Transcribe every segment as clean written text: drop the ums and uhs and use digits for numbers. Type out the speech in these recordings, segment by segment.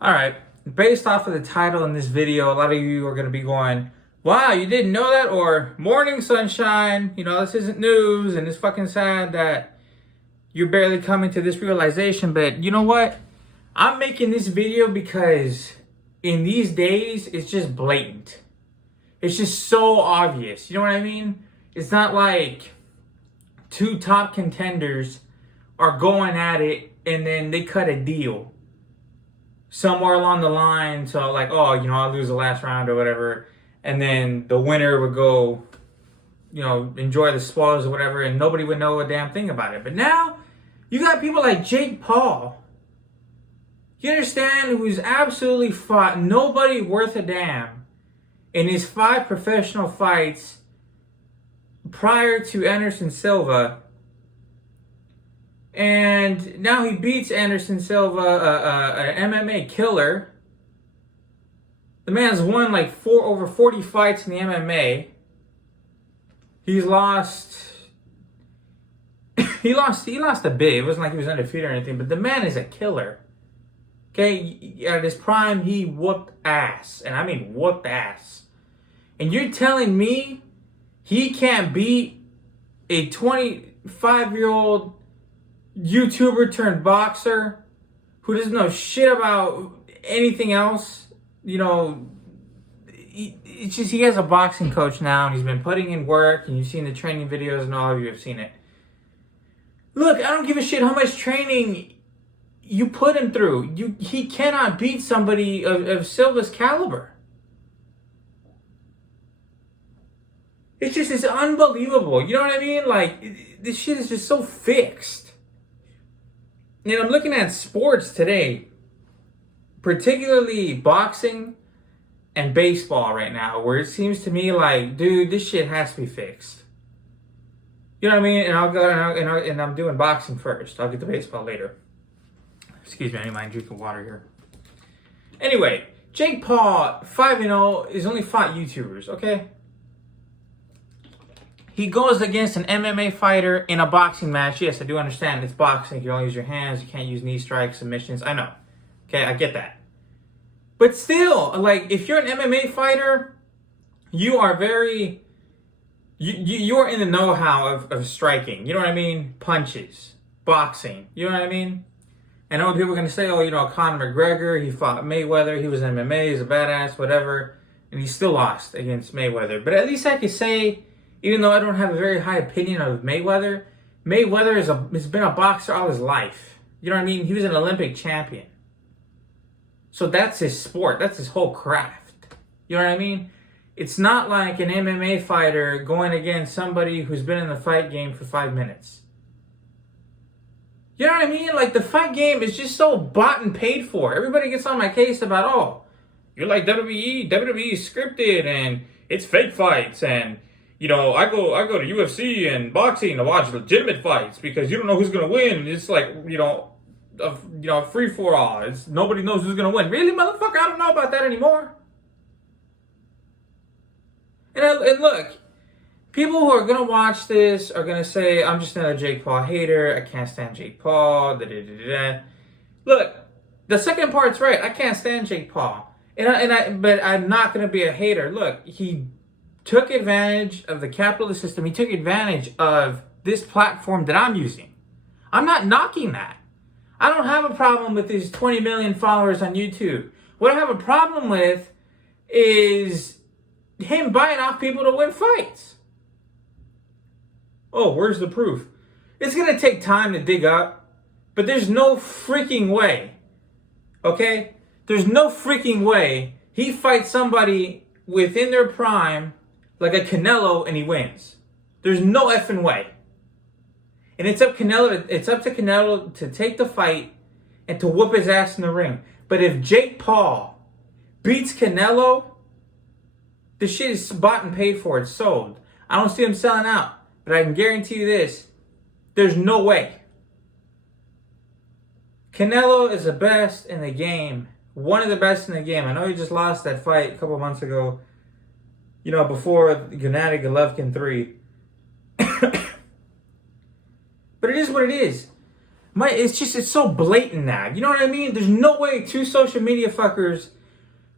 All right, based off of the title in this video, a lot of you are going to be going, wow, you didn't know that? Or morning sunshine, this isn't news, and it's fucking sad that you're barely coming to this realization. But you know what? I'm making this video because in these days, it's just blatant. It's just so obvious. You know what I mean? It's not like two top contenders are going at it and then they cut a deal somewhere along the line. So like, oh, I'll lose the last round or whatever. And then the winner would go, enjoy the spoils or whatever. And nobody would know a damn thing about it. But now you got people like Jake Paul. You understand? Who's absolutely fought nobody worth a damn in his 5 professional fights prior to Anderson Silva. And now he beats Anderson Silva, an MMA killer. The man's won like over 40 fights in the MMA. He's lost. He lost a bit. It wasn't like he was undefeated or anything, but the man is a killer. Okay, at his prime, he whooped ass, and I mean whooped ass. And you're telling me he can't beat a 25-year-old YouTuber turned boxer who doesn't know shit about anything else? It's just he has a boxing coach now, and he's been putting in work, and you've seen the training videos, and all of you have seen it. Look, I don't give a shit how much training you put him through. He cannot beat somebody of Silva's caliber. It's unbelievable. You know what I mean? Like, this shit is just so fixed. And I'm looking at sports today, particularly boxing and baseball right now, where it seems to me like, dude, this shit has to be fixed. You know what I mean? And I'll go and I'm doing boxing first. I'll get to baseball later. Excuse me, I need my drinking water here. Anyway, Jake Paul, 5-0, is only fought YouTubers, okay? He goes against an MMA fighter in a boxing match. Yes, I do understand. It's boxing. You can only use your hands. You can't use knee strikes, submissions. I know. Okay, I get that. But still, like, if you're an MMA fighter, you are very... You are in the know-how of striking. You know what I mean? Punches. Boxing. You know what I mean? I know people are going to say, Conor McGregor, he fought Mayweather. He was in MMA. He's a badass, whatever. And he still lost against Mayweather. But at least I could say... Even though I don't have a very high opinion of Mayweather, Mayweather has been a boxer all his life. You know what I mean? He was an Olympic champion. So that's his sport. That's his whole craft. You know what I mean? It's not like an MMA fighter going against somebody who's been in the fight game for 5 minutes. You know what I mean? Like, the fight game is just so bought and paid for. Everybody gets on my case about, oh, you're like WWE. WWE is scripted and it's fake fights and... I go to UFC and boxing to watch legitimate fights because you don't know who's gonna win. It's like a free for all. It's nobody knows who's gonna win. Really, motherfucker? I don't know about that anymore. And look, people who are gonna watch this are gonna say, "I'm just another Jake Paul hater. I can't stand Jake Paul." Da, da, da, da, da. Look, the second part's right. I can't stand Jake Paul, but I'm not gonna be a hater. Look, he took advantage of the capitalist system. He took advantage of this platform that I'm using. I'm not knocking that. I don't have a problem with these 20 million followers on YouTube. What I have a problem with is him buying off people to win fights. Oh, where's the proof? It's going to take time to dig up, but there's no freaking way. Okay? There's no freaking way he fights somebody within their prime like a Canelo and he wins. There's no effing way. And it's up to Canelo to take the fight and to whoop his ass in the ring. But if Jake Paul beats Canelo, the shit is bought and paid for. It's sold. I don't see him selling out. But I can guarantee you this. There's no way. Canelo is the best in the game. One of the best in the game. I know he just lost that fight a couple months ago. Before Gennady Golovkin 3. But it is what it is. It's so blatant now. You know what I mean? There's no way two social media fuckers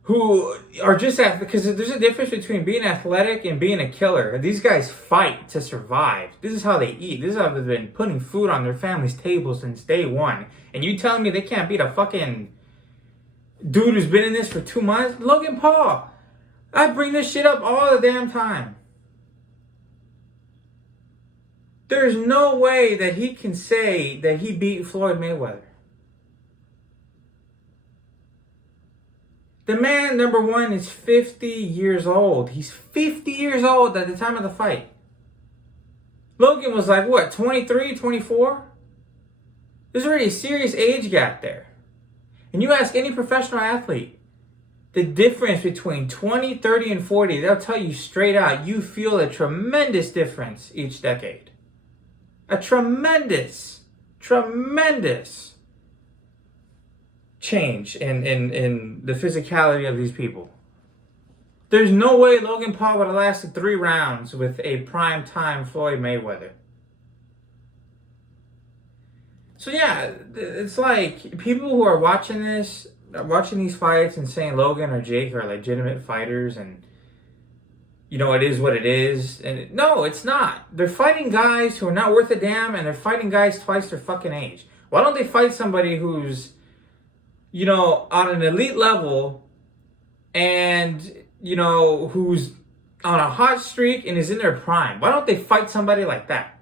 who are just because there's a difference between being athletic and being a killer. These guys fight to survive. This is how they eat. This is how they've been putting food on their family's table since day one. And you telling me they can't beat a fucking dude who's been in this for 2 months? Logan Paul. I bring this shit up all the damn time. There's no way that he can say that he beat Floyd Mayweather. The man, number one, is 50 years old. He's 50 years old at the time of the fight. Logan was like, what, 23, 24? There's already a serious age gap there. And you ask any professional athlete, the difference between 20, 30, and 40, they'll tell you straight out, you feel a tremendous difference each decade. A tremendous change in the physicality of these people. There's no way Logan Paul would have lasted 3 rounds with a prime-time Floyd Mayweather. So yeah, it's like people who are watching this, watching these fights and saying Logan or Jake are legitimate fighters and you know, it is what it is. And no, it's not. They're fighting guys who are not worth a damn, and they're fighting guys twice their fucking age. Why don't they fight somebody who's, you know, on an elite level and, you know, who's on a hot streak and is in their prime? Why don't they fight somebody like that?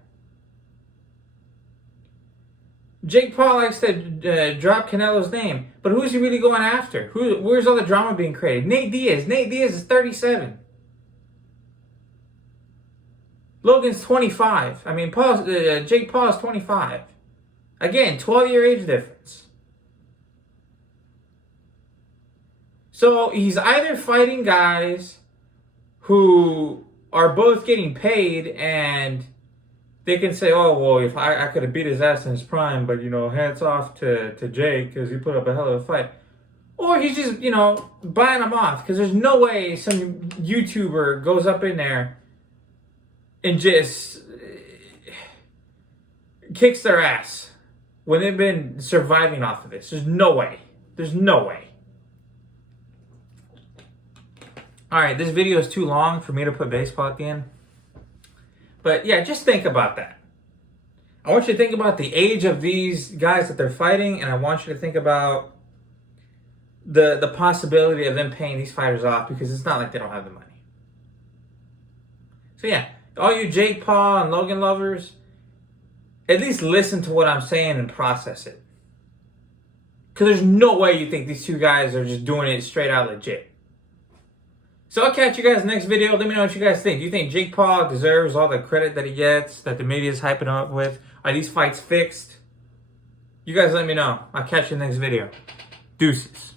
Jake Paul likes to drop Canelo's name, but who's he really going after? Where's all the drama being created? Nate Diaz. Nate Diaz is 37. Logan's 25. I mean, Jake Paul is 25. Again, 12-year age difference. So he's either fighting guys who are both getting paid and they can say, oh, well, if I could have beat his ass in his prime, but, you know, hats off to Jake because he put up a hell of a fight. Or he's just, you know, buying them off because there's no way some YouTuber goes up in there and just kicks their ass when they've been surviving off of this. There's no way. There's no way. Alright, this video is too long for me to put baseball at the end. But yeah, just think about that. I want you to think about the age of these guys that they're fighting, and I want you to think about the possibility of them paying these fighters off because it's not like they don't have the money. So yeah, all you Jake Paul and Logan lovers, at least listen to what I'm saying and process it. Because there's no way you think these two guys are just doing it straight out legit. So I'll catch you guys in the next video. Let me know what you guys think. Do you think Jake Paul deserves all the credit that he gets, that the media is hyping him up with? Are these fights fixed? You guys let me know. I'll catch you in the next video. Deuces.